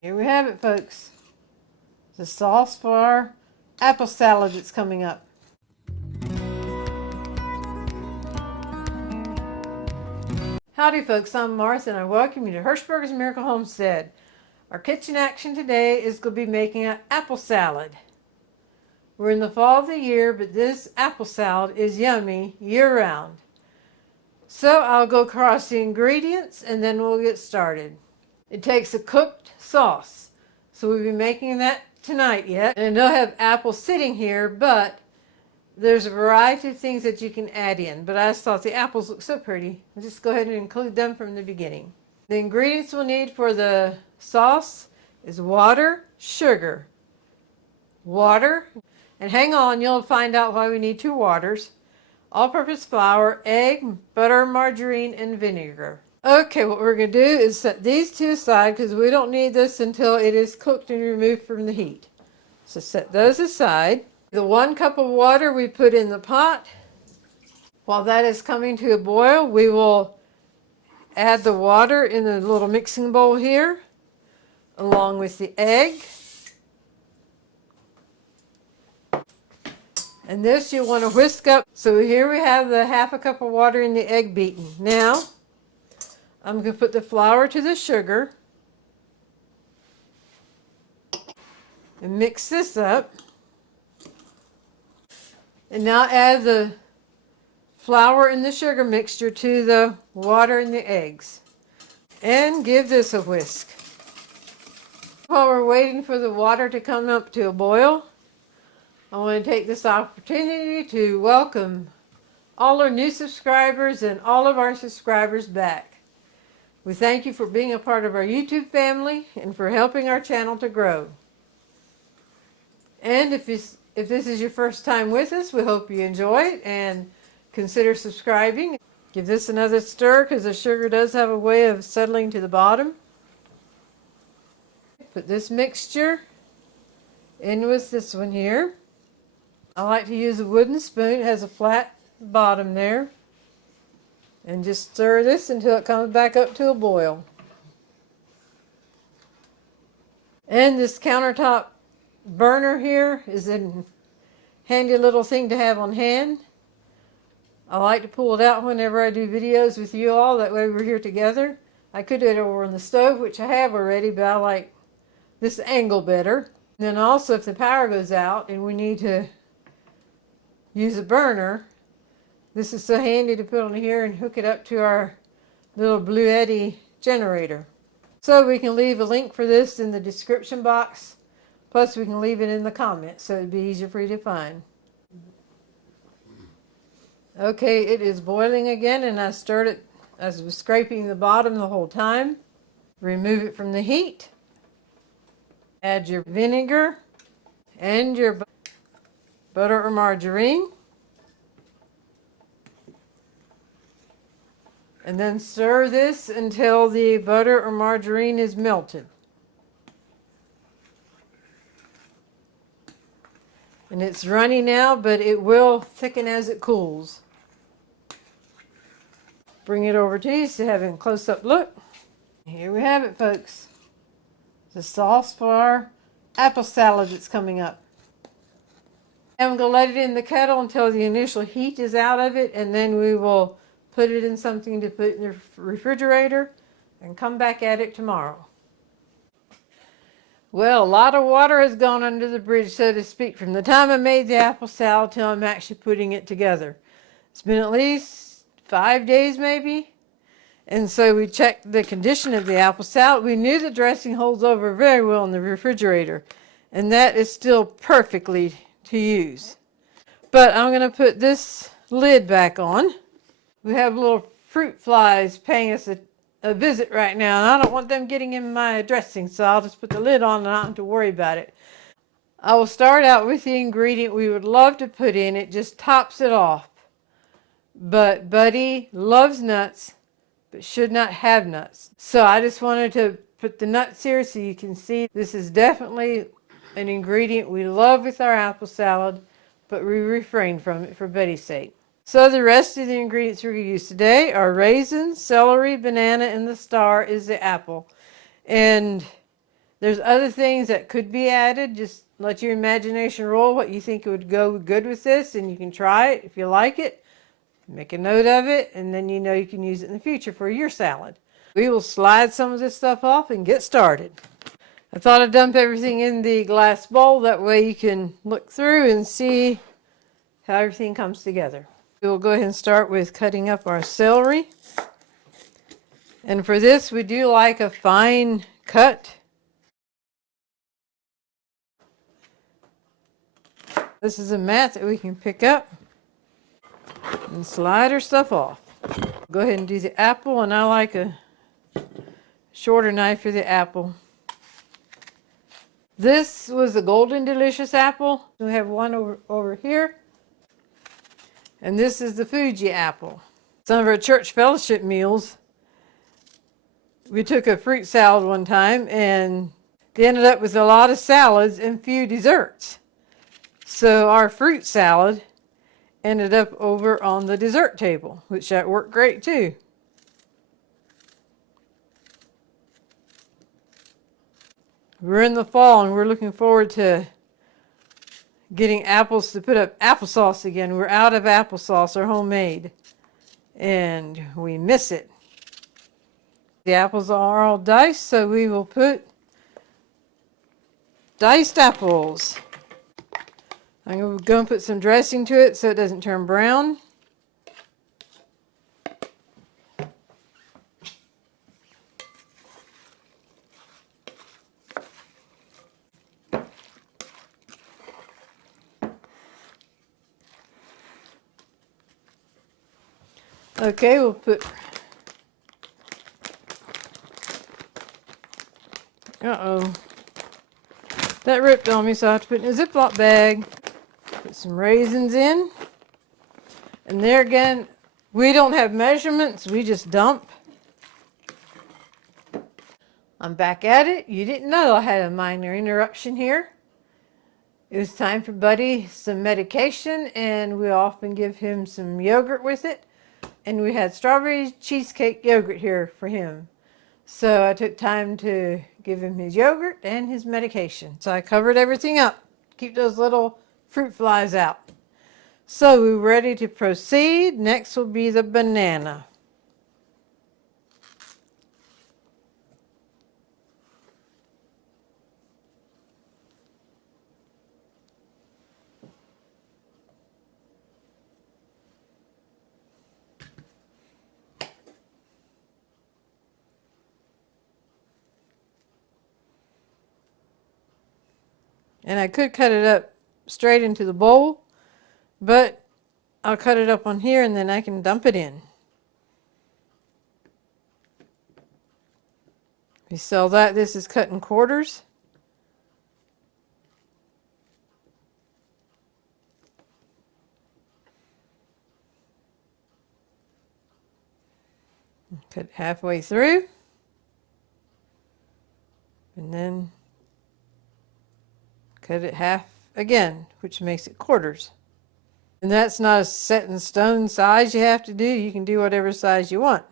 Here we have it, folks. The sauce for our apple salad that's coming up. Howdy, folks. I'm Martha, and I welcome you to Hirschberger's Miracle Homestead. Our kitchen action today is going to be making an apple salad. We're in the fall of the year, but this apple salad is yummy year-round. So I'll go across the ingredients, and then we'll get started. It takes a cooked sauce. So we'll be making that tonight yet. And they'll have apples sitting here, but there's a variety of things that you can add in. But I just thought the apples look so pretty. I'll just go ahead and include them from the beginning. The ingredients we'll need for the sauce is water, sugar, water, and hang on, you'll find out why we need 2 waters, all-purpose flour, egg, butter, margarine, and vinegar. Okay, what we're going to do is set these 2 aside because we don't need this until it is cooked and removed from the heat. So set those aside. The 1 cup of water we put in the pot. While that is coming to a boil, we will add the water in the little mixing bowl here, along with the egg. And this you want to whisk up. So here we have the 1/2 cup of water in the egg beaten. Now, I'm going to put the flour to the sugar and mix this up. And now add the flour and the sugar mixture to the water and the eggs. And give this a whisk. While we're waiting for the water to come up to a boil, I want to take this opportunity to welcome all our new subscribers and all of our subscribers back. We thank you for being a part of our YouTube family and for helping our channel to grow. And if this is your first time with us, we hope you enjoy it and consider subscribing. Give this another stir because the sugar does have a way of settling to the bottom. Put this mixture in with this one here. I like to use a wooden spoon. It has a flat bottom there. And just stir this until it comes back up to a boil. And this countertop burner here is a handy little thing to have on hand. I like to pull it out whenever I do videos with you all. That way we're here together. I could do it over on the stove, which I have already, but I like this angle better. And then also if the power goes out and we need to use a burner, this is so handy to put on here and hook it up to our little Blue Eddy generator. So we can leave a link for this in the description box. Plus we can leave it in the comments so it'd be easier for you to find. Okay, it is boiling again and I stirred it. I was scraping the bottom the whole time. Remove it from the heat. Add your vinegar and your butter or margarine. And then stir this until the butter or margarine is melted. And it's runny now, but it will thicken as it cools. Bring it over to you so you have a close-up look. Here we have it, folks. The sauce for our apple salad that's coming up. I'm going to let it in the kettle until the initial heat is out of it, and then we will put it in something to put in the refrigerator and come back at it tomorrow. Well, a lot of water has gone under the bridge, so to speak, from the time I made the apple salad till I'm actually putting it together. It's been at least 5 days maybe. And so we checked the condition of the apple salad. We knew the dressing holds over very well in the refrigerator, and that is still perfectly to use. But I'm going to put this lid back on. We have little fruit flies paying us a visit right now, and I don't want them getting in my dressing, so I'll just put the lid on and I don't have to worry about it. I will start out with the ingredient we would love to put in. It just tops it off. But Buddy loves nuts, but should not have nuts. So I just wanted to put the nuts here so you can see this is definitely an ingredient we love with our apple salad, but we refrain from it for Buddy's sake. So the rest of the ingredients we're going to use today are raisins, celery, banana, and the star is the apple. And There's other things that could be added. Just let your imagination roll what you think would go good with this, and you can try it. If you like it, make a note of it, and then you know you can use it in the future for your salad. We will slide some of this stuff off and get started. I thought I'd dump everything in the glass bowl. That way you can look through and see how everything comes together. We'll go ahead and start with cutting up our celery. And for this, we do like a fine cut. This is a mat that we can pick up and slide our stuff off. Go ahead and do the apple, and I like a shorter knife for the apple. This was a golden delicious apple. We have one over here. And this is the Fuji apple. Some of our church fellowship meals, we took a fruit salad one time, and they ended up with a lot of salads and few desserts. So our fruit salad ended up over on the dessert table, which that worked great too. We're in the fall, and we're looking forward to getting apples to put up applesauce again. We're out of applesauce, our homemade, and we miss it. The apples are all diced, so we will put diced apples. I'm going to go and put some dressing to it so it doesn't turn brown. Okay, we'll put, that ripped on me, so I have to put it in a Ziploc bag. Put some raisins in. And there again, we don't have measurements, we just dump. I'm back at it. You didn't know I had a minor interruption here. It was time for Buddy some medication, and we often give him some yogurt with it. And we had strawberry cheesecake yogurt here for him. So I took time to give him his yogurt and his medication. So I covered everything up. Keep those little fruit flies out. So we're ready to proceed. Next will be the banana. And I could cut it up straight into the bowl, but I'll cut it up on here and then I can dump it in. You saw that this is cut in quarters. Cut it halfway through. And then cut it half again, which makes it quarters. And that's not a set in stone size you have to do. You can do whatever size you want.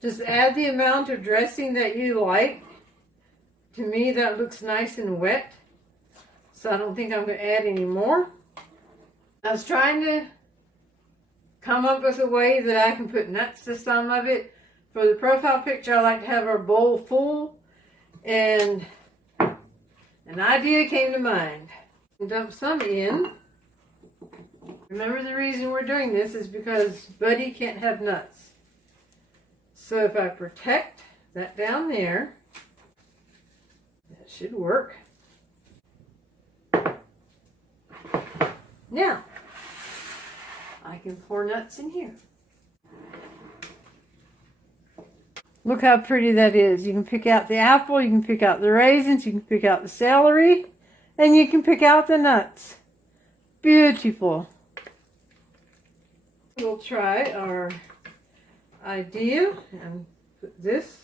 Just add the amount of dressing that you like. To me, that looks nice and wet, so I don't think I'm going to add any more. I was trying to come up with a way that I can put nuts to some of it. For the profile picture, I like to have our bowl full, and an idea came to mind. Dump some in. Remember, the reason we're doing this is because Buddy can't have nuts. So if I protect that down there, that should work. Now, I can pour nuts in here. Look how pretty that is. You can pick out the apple, you can pick out the raisins, you can pick out the celery, and you can pick out the nuts. Beautiful. We'll try our idea and put this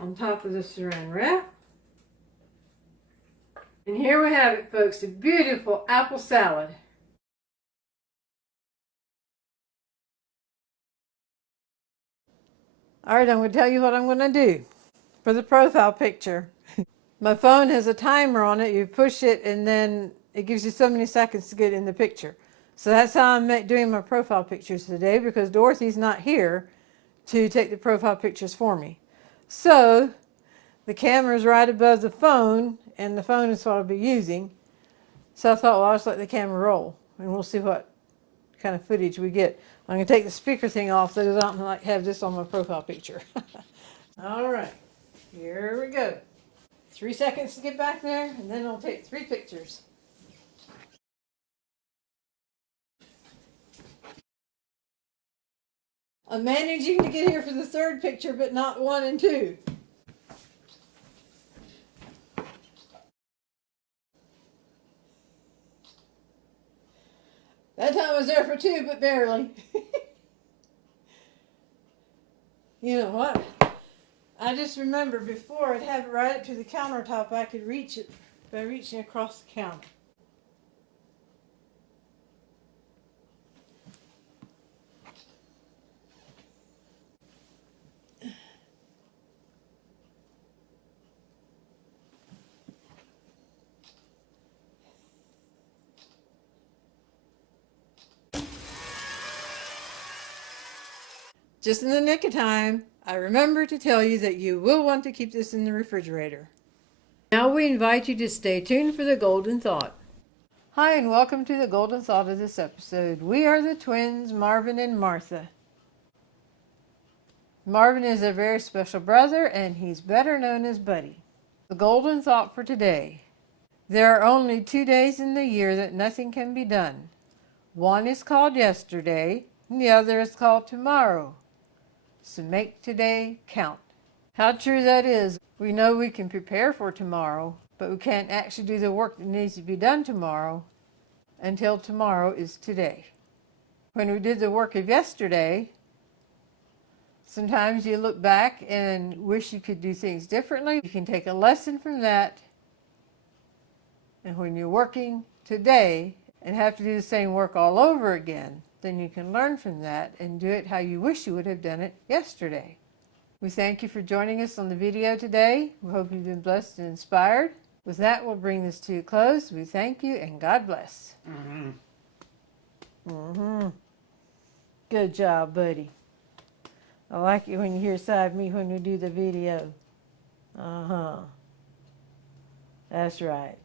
on top of the saran wrap. And here we have it, folks, a beautiful apple salad. All right, I'm going to tell you what I'm going to do for the profile picture. My phone has a timer on it. You push it and then it gives you so many seconds to get in the picture. So that's how I'm doing my profile pictures today, because Dorothy's not here to take the profile pictures for me. So the camera is right above the phone, and the phone is what I'll be using. So I thought, well, I'll just let the camera roll and we'll see what kind of footage we get. I'm going to take the speaker thing off so that I don't like have this on my profile picture. All right, here we go. 3 seconds to get back there, and then I'll take 3 pictures. I'm managing to get here for the 3rd picture, but not 1 and 2. That time I was there for 2, but barely. You know what? I just remember before I'd have it right up to the countertop. I could reach it by reaching across the counter. Just in the nick of time, I remember to tell you that you will want to keep this in the refrigerator. Now we invite you to stay tuned for the Golden Thought. Hi, and welcome to the Golden Thought of this episode. We are the twins, Marvin and Martha. Marvin is a very special brother, and he's better known as Buddy. The Golden Thought for today. There are only 2 days in the year that nothing can be done. One is called yesterday, and the other is called tomorrow. So make today count. How true that is. We know we can prepare for tomorrow, but we can't actually do the work that needs to be done tomorrow until tomorrow is today. When we did the work of yesterday, sometimes you look back and wish you could do things differently. You can take a lesson from that, and when you're working today and have to do the same work all over again, then you can learn from that and do it how you wish you would have done it yesterday. We thank you for joining us on the video today. We hope you've been blessed and inspired. With that, we'll bring this to a close. We thank you and God bless. Good job, buddy. I like it when you hear side me when we do the video. That's right.